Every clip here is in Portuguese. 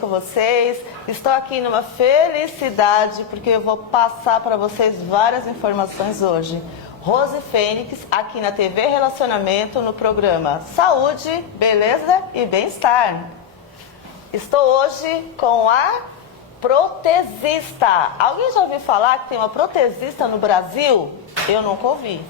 com vocês? Estou aqui numa felicidade porque eu vou passar para vocês várias informações hoje. Rose Fênix, aqui na TV Relacionamento, no programa Saúde, Beleza e Bem-Estar. Estou hoje com a protesista. Alguém já ouviu falar que tem uma protesista no Brasil? Eu nunca ouvi.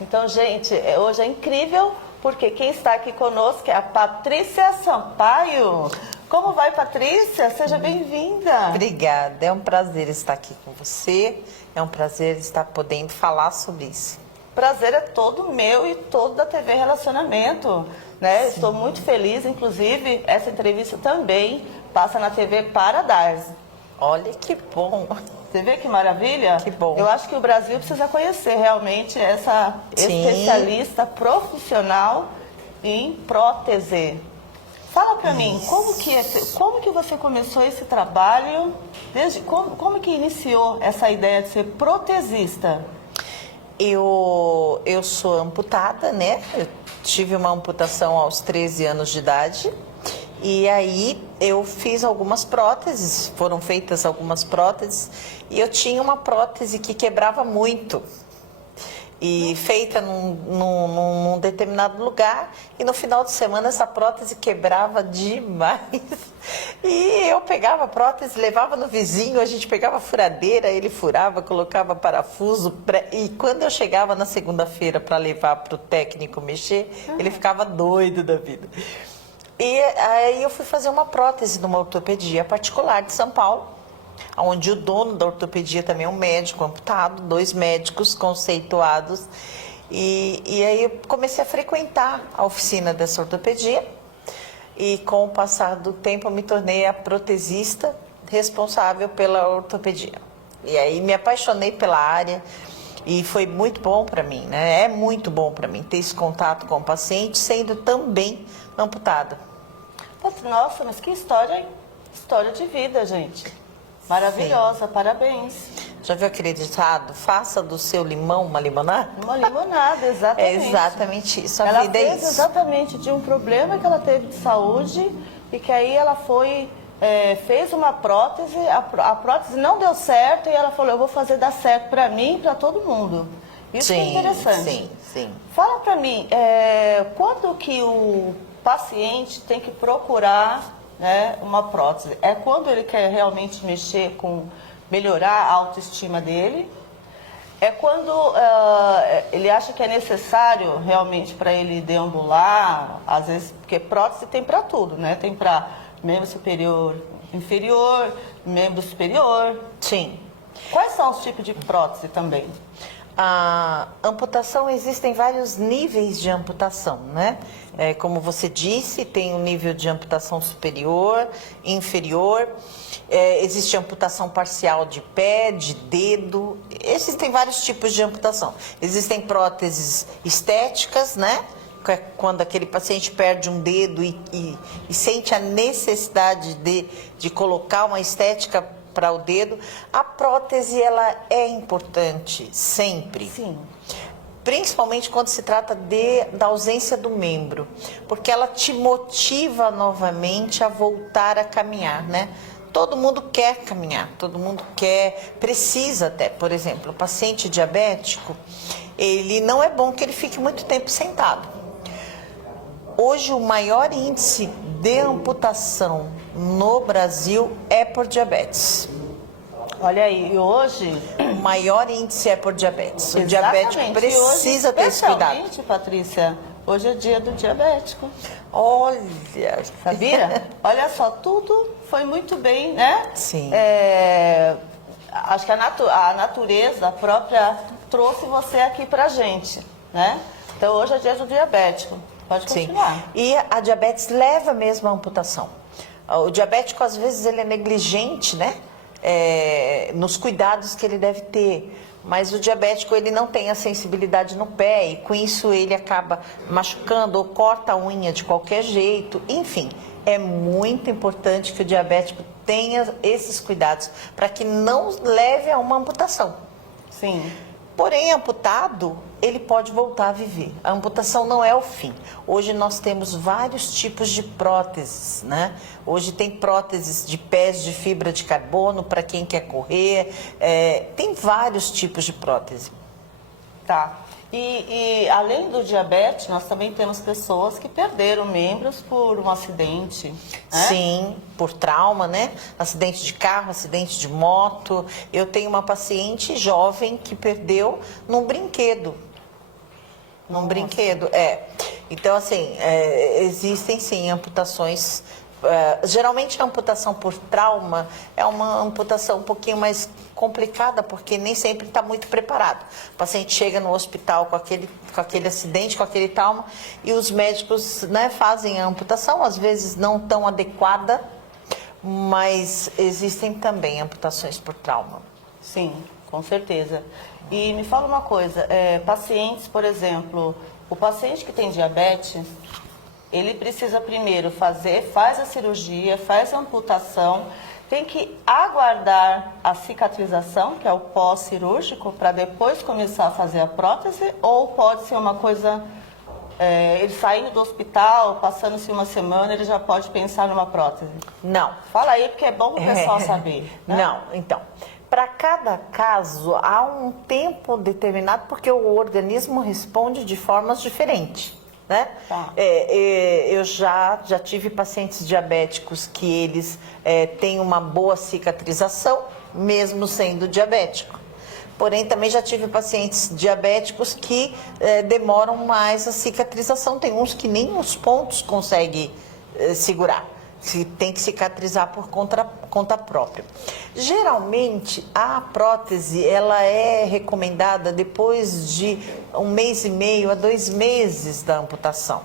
Então, gente, hoje é incrível, porque quem está aqui conosco é a Patrícia Sampaio. Como vai, Patrícia? Seja bem-vinda. Obrigada, é um prazer estar aqui com você, é um prazer estar podendo falar sobre isso. Prazer é todo meu e todo da TV Relacionamento, né? Estou muito feliz, inclusive, essa entrevista também passa na TV Paradise. Olha que bom. Você vê que maravilha? Que bom. Eu acho que o Brasil precisa conhecer realmente essa especialista profissional em prótese. Fala pra mim, como que você começou esse trabalho? Como que iniciou essa ideia de ser protesista? Eu sou amputada, né? Eu tive uma amputação aos 13 anos de idade. E aí eu fiz algumas próteses, foram feitas algumas próteses. E eu tinha uma prótese que quebrava muito. E feita num determinado lugar, e no final de semana essa prótese quebrava demais. E eu pegava a prótese, levava no vizinho, a gente pegava a furadeira, ele furava, colocava parafuso, e quando eu chegava na segunda-feira para levar para o técnico mexer, ele ficava doido da vida. E aí eu fui fazer uma prótese numa ortopedia particular de São Paulo, onde o dono da ortopedia também é um médico amputado, 2 médicos conceituados. E aí eu comecei a frequentar a oficina dessa ortopedia. E com o passar do tempo eu me tornei a protesista responsável pela ortopedia. E aí me apaixonei pela área e foi muito bom para mim, né? É muito bom para mim ter esse contato com o paciente, sendo também amputada. Nossa, mas que história, hein? História de vida, gente. Maravilhosa, parabéns. Já viu aquele ditado? Faça do seu limão uma limonada? Uma limonada, exatamente. É exatamente isso. Ela fez exatamente de um problema que ela teve de saúde e que aí ela fez uma prótese, a prótese não deu certo e ela falou, eu vou fazer dar certo para mim e para todo mundo. Isso é interessante. Sim. Fala para mim, quando que o paciente tem que procurar, né, uma prótese? É quando ele quer realmente melhorar a autoestima dele? É quando ele acha que é necessário realmente para ele deambular, às vezes, porque prótese tem para tudo, né? Tem para membro superior, inferior, membro superior. Sim. Quais são os tipos de prótese também? A amputação, existem vários níveis de amputação, né? Como você disse, tem o nível de amputação superior, inferior, existe amputação parcial de pé, de dedo, existem vários tipos de amputação. Existem próteses estéticas, né? Quando aquele paciente perde um dedo e sente a necessidade de colocar uma estética para o dedo. A prótese, ela é importante sempre. Sim. Principalmente quando se trata da ausência do membro, porque ela te motiva novamente a voltar a caminhar, né? Todo mundo quer caminhar, todo mundo precisa até. Por exemplo, o paciente diabético, ele não é bom que ele fique muito tempo sentado. Hoje, o maior índice de amputação no Brasil é por diabetes. Olha aí, hoje... O maior índice é por diabetes. O Exatamente. diabético precisa ter esse cuidado. Especialmente, Patrícia, hoje é dia do diabético. Olha... Sabia? Olha só, tudo foi muito bem, né? Sim. Acho que a natureza própria trouxe você aqui pra gente, né? Então, hoje é dia do diabético. Pode continuar. Sim. E a diabetes leva mesmo à amputação. O diabético, às vezes, ele é negligente, né? Nos cuidados que ele deve ter. Mas o diabético, ele não tem a sensibilidade no pé e com isso ele acaba machucando ou corta a unha de qualquer jeito. Enfim, é muito importante que o diabético tenha esses cuidados para que não leve a uma amputação. Sim. Porém, amputado, ele pode voltar a viver. A amputação não é o fim. Hoje nós temos vários tipos de próteses, né? Hoje tem próteses de pés de fibra de carbono para quem quer correr. Tem vários tipos de prótese. Tá. E além do diabetes, nós também temos pessoas que perderam membros por um acidente, né? Sim, por trauma, né? Acidente de carro, acidente de moto. Eu tenho uma paciente jovem que perdeu num brinquedo. Então, assim, existem sim amputações. Geralmente a amputação por trauma é uma amputação um pouquinho mais complicada, porque nem sempre está muito preparado. O paciente chega no hospital com aquele acidente, com aquele trauma, e os médicos, né, fazem a amputação, às vezes não tão adequada, mas existem também amputações por trauma. Sim, com certeza. E me fala uma coisa, pacientes, por exemplo, o paciente que tem diabetes, ele precisa primeiro faz a cirurgia, faz a amputação, tem que aguardar a cicatrização, que é o pós-cirúrgico, para depois começar a fazer a prótese, ou pode ser uma coisa, ele saindo do hospital, passando-se uma semana, ele já pode pensar numa prótese? Não. Fala aí, porque é bom o pessoal saber. Né? Não, então, para cada caso há um tempo determinado, porque o organismo responde de formas diferentes. Né? Tá. Eu já tive pacientes diabéticos que eles têm uma boa cicatrização, mesmo sendo diabético. Porém, também já tive pacientes diabéticos que demoram mais a cicatrização. Tem uns que nem os pontos conseguem segurar. Tem que cicatrizar por conta própria. Geralmente, a prótese ela é recomendada depois de 1 mês e meio a 2 meses da amputação,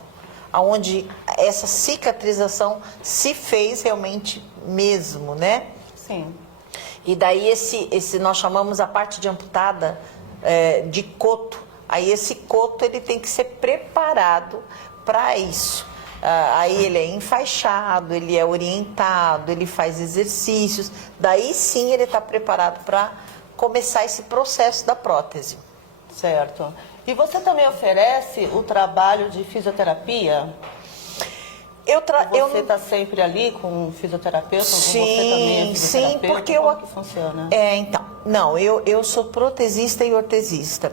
onde essa cicatrização se fez realmente mesmo, né? Sim. E daí nós chamamos a parte de amputada de coto. Aí esse coto ele tem que ser preparado para isso. Aí ele é enfaixado, ele é orientado, ele faz exercícios. Daí sim ele está preparado para começar esse processo da prótese. Certo. E você também oferece o trabalho de fisioterapia? Você está sempre ali com um fisioterapeuta? Sim, você também é sim, porque como que funciona? Eu sou protesista e ortesista,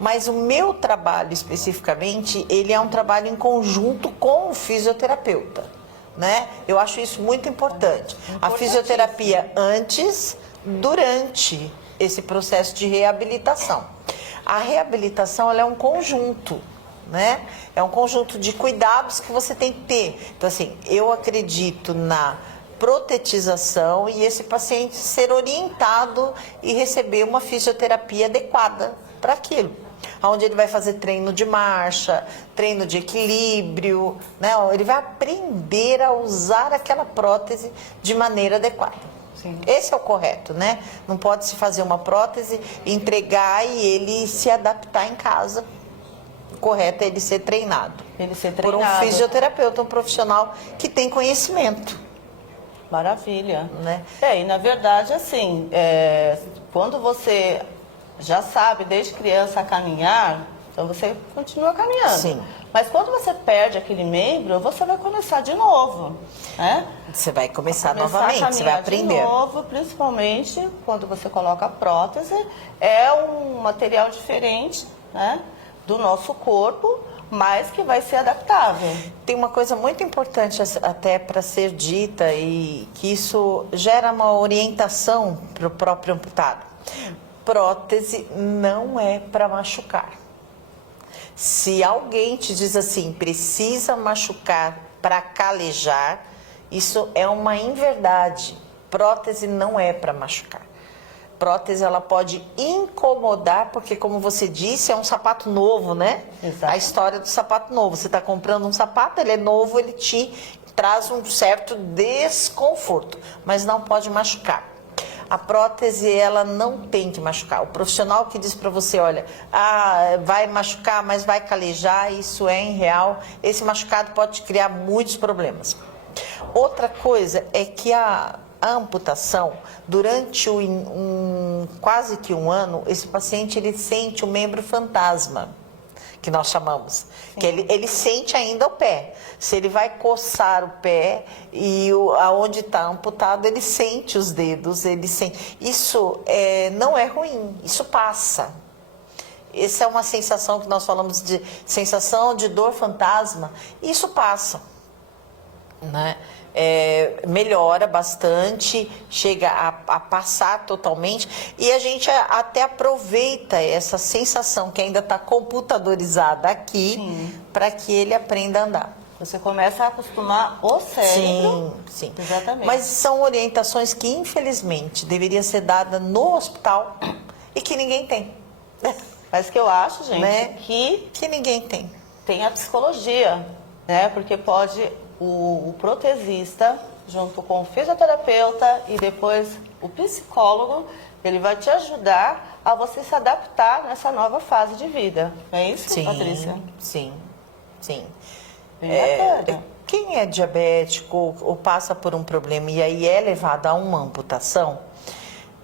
mas o meu trabalho especificamente, ele é um trabalho em conjunto com o fisioterapeuta, né? Eu acho isso muito importante. A fisioterapia antes, durante esse processo de reabilitação. A reabilitação, ela é um conjunto, né? É um conjunto de cuidados que você tem que ter. Então, assim, eu acredito na protetização e esse paciente ser orientado e receber uma fisioterapia adequada para aquilo. Onde ele vai fazer treino de marcha, treino de equilíbrio, né? Ele vai aprender a usar aquela prótese de maneira adequada. Sim. Esse é o correto, né? Não pode se fazer uma prótese, entregar e ele se adaptar em casa. O correto é ele ser treinado. Por um fisioterapeuta, um profissional que tem conhecimento. Maravilha. Né? E na verdade, assim, quando você já sabe desde criança a caminhar, então você continua caminhando. Sim. Mas quando você perde aquele membro, você vai começar de novo, né? Você vai começar novamente, você vai aprender. De novo, principalmente quando você coloca a prótese, é um material diferente, né, do nosso corpo, mas que vai ser adaptável. Tem uma coisa muito importante até para ser dita e que isso gera uma orientação para o próprio amputado. Prótese não é para machucar. Se alguém te diz assim, precisa machucar para calejar, isso é uma inverdade. Prótese não é para machucar. Prótese ela pode incomodar, porque como você disse, é um sapato novo, né? Exato. A história do sapato novo. Você está comprando um sapato, ele é novo, ele te traz um certo desconforto, mas não pode machucar. A prótese, ela não tem que machucar. O profissional que diz para você, olha, vai machucar, mas vai calejar, isso é irreal. Esse machucado pode te criar muitos problemas. Outra coisa é que a amputação, durante quase que um ano, esse paciente ele sente o membro fantasma, que nós chamamos. Que ele sente ainda o pé. Se ele vai coçar o pé e aonde está amputado, ele sente os dedos, ele sente. Isso não é ruim, isso passa. Essa é uma sensação que nós falamos de sensação de dor fantasma. Isso passa, né? Melhora bastante, chega a passar totalmente e a gente até aproveita essa sensação que ainda está computadorizada aqui para que ele aprenda a andar. Você começa a acostumar o cérebro. Sim. Exatamente. Mas são orientações que infelizmente deveria ser dada no hospital e que ninguém tem. Mas que eu acho, gente, né? que ninguém tem. Tem a psicologia, né? Porque pode o protesista, junto com o fisioterapeuta e depois o psicólogo, ele vai te ajudar a você se adaptar nessa nova fase de vida. É isso, Sim, Patrícia? Sim. Bem bacana. Quem é diabético ou passa por um problema e aí é levado a uma amputação,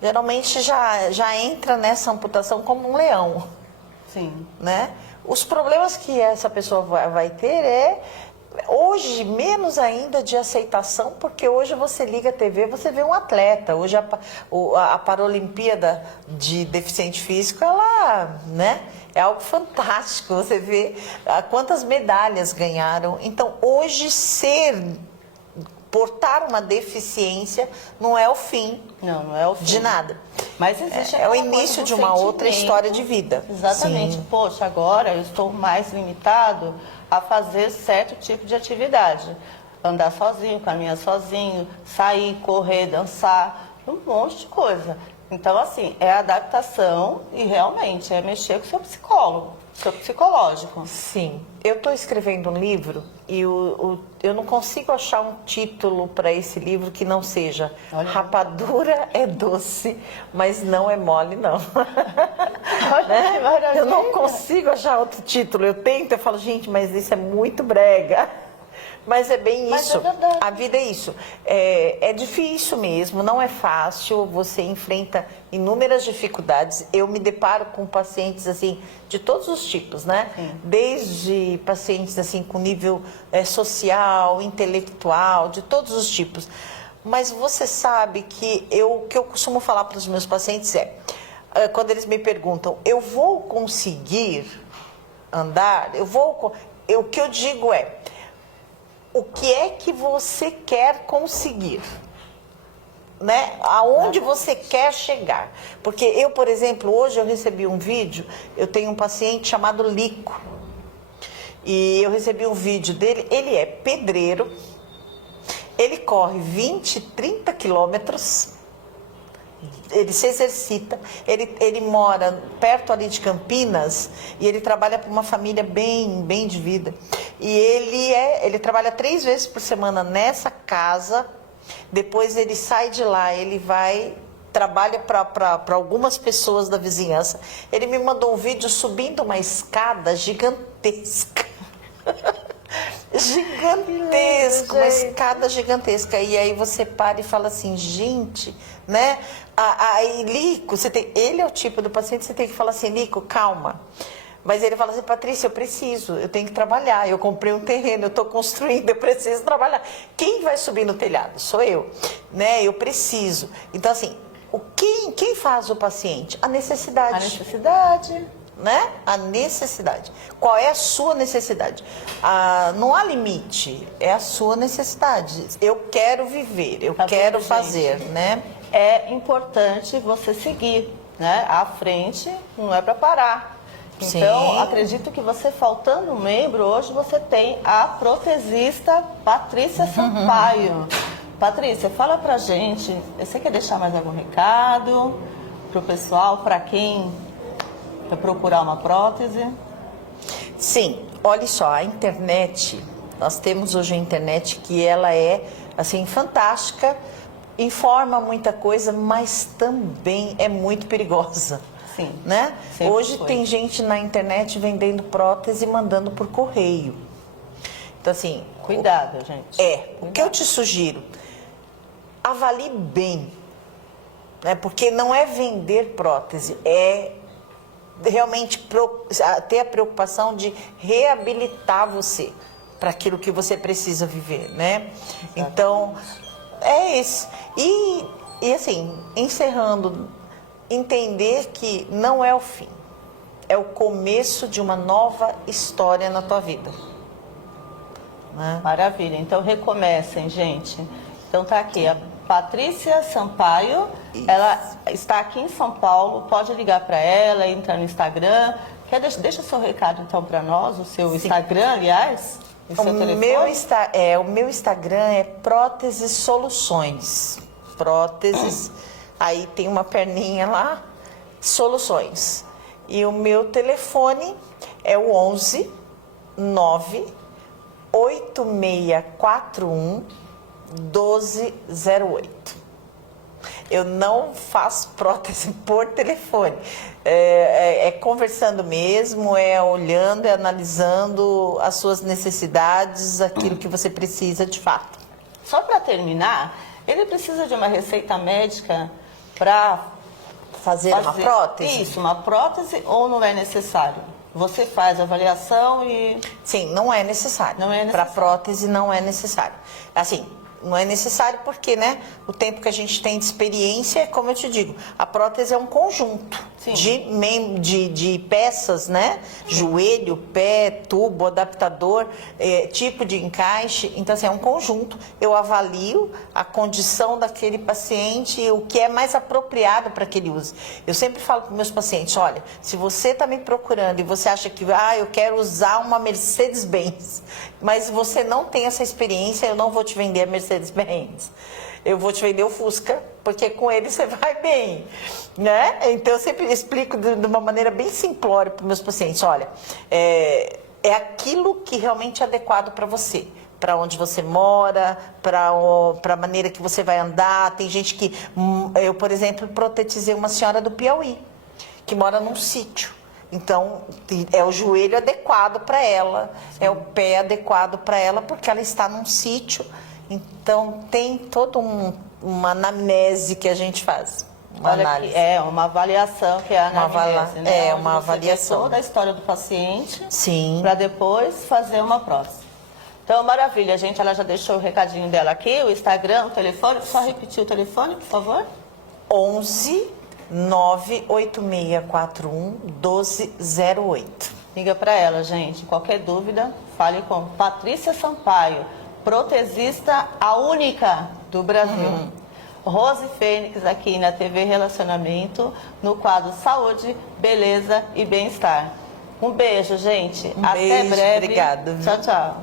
geralmente já entra nessa amputação como um leão. Sim. Né? Os problemas que essa pessoa vai ter hoje, menos ainda de aceitação, porque hoje você liga a TV, você vê um atleta. Hoje a Paralimpíada de Deficiente Físico, ela, né, é algo fantástico. Você vê quantas medalhas ganharam. Então, hoje, portar uma deficiência não é o fim. Não é o fim. De nada. Mas existe o início de uma outra história de vida. Exatamente. Sim. Poxa, agora eu estou mais limitado a fazer certo tipo de atividade. Andar sozinho, caminhar sozinho, sair, correr, dançar, um monte de coisa. Então, assim, é adaptação e realmente é mexer com o seu psicólogo, seu psicológico. Sim. Eu estou escrevendo um livro e eu não consigo achar um título para esse livro que não seja Rapadura é doce, mas não é mole, não. Olha que maravilha. Eu não consigo achar outro título. Eu tento, eu falo, gente, mas isso é muito brega. Mas é bem isso. É verdade. A vida é isso. É difícil mesmo, não é fácil. Você enfrenta inúmeras dificuldades. Eu me deparo com pacientes assim de todos os tipos, né? Sim. Desde pacientes assim com nível social, intelectual, de todos os tipos. Mas você sabe que o que eu costumo falar para os meus pacientes quando eles me perguntam, eu vou conseguir andar? O que eu digo o que é que você quer conseguir? Né? Aonde você quer chegar? Porque eu, por exemplo, hoje eu recebi um vídeo, eu tenho um paciente chamado Lico. E eu recebi um vídeo dele, ele é pedreiro, ele corre 20, 30 quilômetros, ele se exercita, ele mora perto ali de Campinas e ele trabalha para uma família bem de vida. E ele trabalha 3 vezes por semana nessa casa, depois ele sai de lá, ele trabalha para algumas pessoas da vizinhança. Ele me mandou um vídeo subindo uma escada gigantesca. Gigantesca, uma escada gigantesca. E aí você para e fala assim, gente, né? Aí, Lico, ele é o tipo do paciente que você tem que falar assim, Lico, calma. Mas ele fala assim, Patrícia, eu tenho que trabalhar, eu comprei um terreno, eu estou construindo, eu preciso trabalhar. Quem vai subir no telhado? Sou eu, né? Eu preciso. Então, assim, quem faz o paciente? A necessidade. A necessidade. Né? A necessidade. Qual é a sua necessidade? Não há limite, é a sua necessidade. Eu quero viver, eu quero fazer, né? É importante você seguir, né? À frente não é para parar. Então, Sim. acredito que você faltando um membro, hoje você tem a protesista Patrícia Sampaio. Patrícia, fala pra gente, você quer deixar mais algum recado pro pessoal, para quem quer procurar uma prótese? Sim, olha só, a internet, nós temos hoje a internet que ela é, assim, fantástica, informa muita coisa, mas também é muito perigosa. Sim. Né? Hoje foi. tem gente na internet vendendo prótese e mandando por correio. Então, assim, Cuidado, gente. O que eu te sugiro, avalie bem, né? Porque não é vender prótese, é realmente ter a preocupação de reabilitar você para aquilo que você precisa viver, né? Então, é isso. E assim, encerrando, entender que não é o fim, é o começo de uma nova história na tua vida. Né? Maravilha. Então, recomecem, gente. Então, tá aqui a Patrícia Sampaio. Isso. Ela está aqui em São Paulo. Pode ligar para ela, entrar no Instagram. Deixa o seu recado, então, para nós, o seu Instagram, aliás. O seu telefone. O meu Instagram é Próteses Soluções. Próteses. Aí tem uma perninha lá, Soluções. E o meu telefone é o 11 9 8641 1208. Eu não faço prótese por telefone. É conversando mesmo, é olhando, é analisando as suas necessidades, aquilo que você precisa de fato. Só para terminar, ele precisa de uma receita médica para fazer uma prótese? Isso, uma prótese, ou não é necessário? Você faz a avaliação e... Sim, não é necessário. Não é necessário. Para prótese não é necessário. Assim, não é necessário porque, né, o tempo que a gente tem de experiência, como eu te digo, a prótese é um conjunto de peças, né? Joelho, pé, tubo, adaptador, tipo de encaixe. Então, assim, é um conjunto. Eu avalio a condição daquele paciente e o que é mais apropriado para que ele use. Eu sempre falo para meus pacientes, olha, se você está me procurando e você acha que, eu quero usar uma Mercedes-Benz, mas você não tem essa experiência, eu não vou te vender a Mercedes-Benz. Eu vou te vender o Fusca, porque com ele você vai bem, né? Então, eu sempre explico de uma maneira bem simplória para os meus pacientes. Olha, é aquilo que realmente é adequado para você. Para onde você mora, para a maneira que você vai andar. Tem gente que... Eu, por exemplo, protetizei uma senhora do Piauí, que mora num sítio. Então, é o joelho adequado para ela, é o pé adequado para ela, porque ela está num sítio. Então, tem toda uma anamnese que a gente faz. Uma análise. Uma avaliação que é a anamnese, né? É, uma avaliação. Toda a história do paciente. Sim. Para depois fazer uma prótese. Então, maravilha, gente. Ela já deixou o recadinho dela aqui, o Instagram, o telefone. Só repetir o telefone, por favor. 11 98641 1208. Liga para ela, gente. Qualquer dúvida, fale com Patrícia Sampaio, protesista a única do Brasil. Rose Fênix aqui na TV Relacionamento, no quadro Saúde, Beleza e Bem-Estar. Um beijo, gente. Até beijo, breve. obrigada. Tchau, tchau.